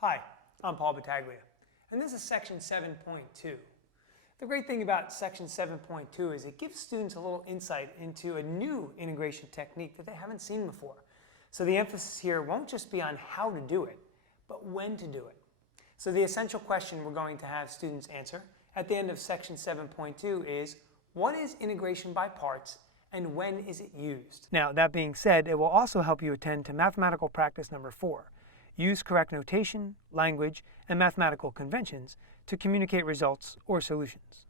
Hi, I'm Paul Battaglia, and this is section 7.2. The great thing about section 7.2 is it gives students a little insight into a new integration technique that they haven't seen before. So the emphasis here won't just be on how to do it, but when to do it. So the essential question we're going to have students answer at the end of section 7.2 is, what is integration by parts and when is it used? Now, that being said, it will also help you attend to mathematical practice number 4. Use correct notation, language, and mathematical conventions to communicate results or solutions.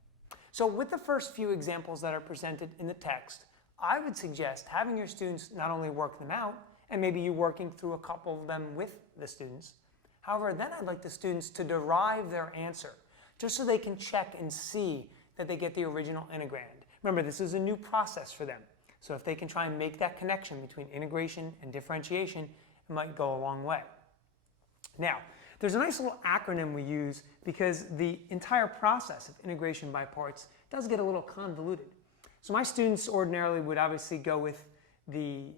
So with the first few examples that are presented in the text, I would suggest having your students not only work them out, and maybe you working through a couple of them with the students. However, then I'd like the students to derive their answer, just so they can check and see that they get the original integrand. Remember, this is a new process for them. So if they can try and make that connection between integration and differentiation, it might go a long way. Now, there's a nice little acronym we use because the entire process of integration by parts does get a little convoluted. So my students ordinarily would obviously go with the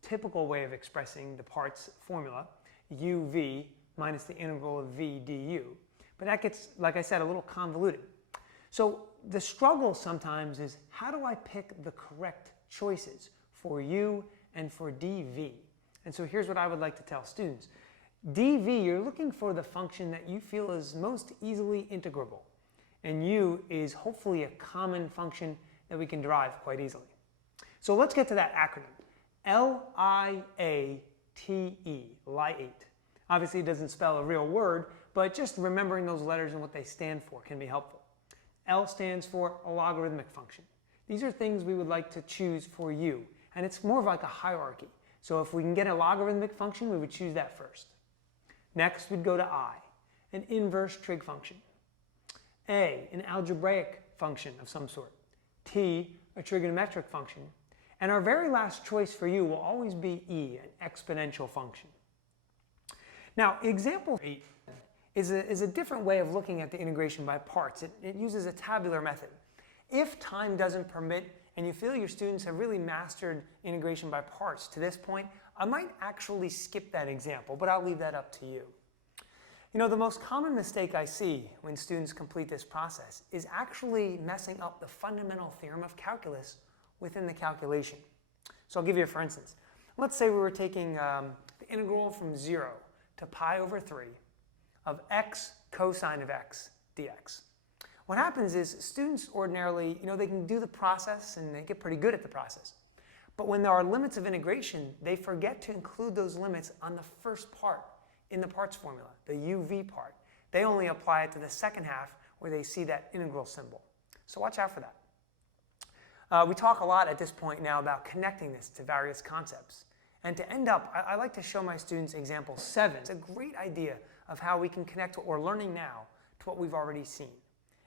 typical way of expressing the parts formula, uv minus the integral of v du. But that gets, like I said, a little convoluted. So the struggle sometimes is, how do I pick the correct choices for u and for dv? And so here's what I would like to tell students. dv, you're looking for the function that you feel is most easily integrable. And u is hopefully a common function that we can derive quite easily. So let's get to that acronym. L-I-A-T-E, liate. Obviously it doesn't spell a real word, but just remembering those letters and what they stand for can be helpful. L stands for a logarithmic function. These are things we would like to choose for u, and it's more of like a hierarchy. So if we can get a logarithmic function, we would choose that first. Next, we'd go to I, an inverse trig function. A, an algebraic function of some sort. T, a trigonometric function. And our very last choice for u will always be E, an exponential function. Now, example 8 is a different way of looking at the integration by parts. It uses a tabular method. If time doesn't permit and you feel your students have really mastered integration by parts to this point, I might actually skip that example, but I'll leave that up to you. You know, the most common mistake I see when students complete this process is actually messing up the fundamental theorem of calculus within the calculation. So I'll give you a for instance. Let's say we were taking the integral from 0 to pi over 3 of x cosine of x dx. What happens is students ordinarily, they can do the process and they get pretty good at the process. But when there are limits of integration, they forget to include those limits on the first part in the parts formula, the uv part. They only apply it to the second half where they see that integral symbol. So watch out for that. We talk a lot at this point now about connecting this to various concepts. And to end up, I like to show my students example 7. It's a great idea of how we can connect what we're learning now to what we've already seen.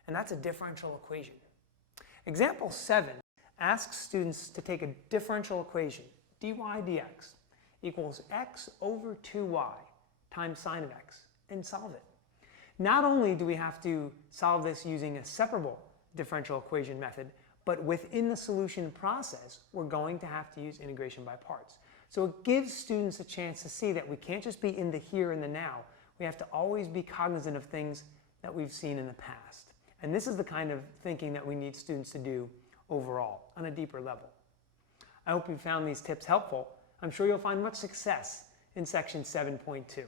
And that's a differential equation. Example 7 asks students to take a differential equation, dy dx equals x over 2y times sine of x, and solve it. Not only do we have to solve this using a separable differential equation method, but within the solution process, we're going to have to use integration by parts. So it gives students a chance to see that we can't just be in the here and the now. We have to always be cognizant of things that we've seen in the past. And this is the kind of thinking that we need students to do overall, on a deeper level. I hope you found these tips helpful. I'm sure you'll find much success in section 7.2.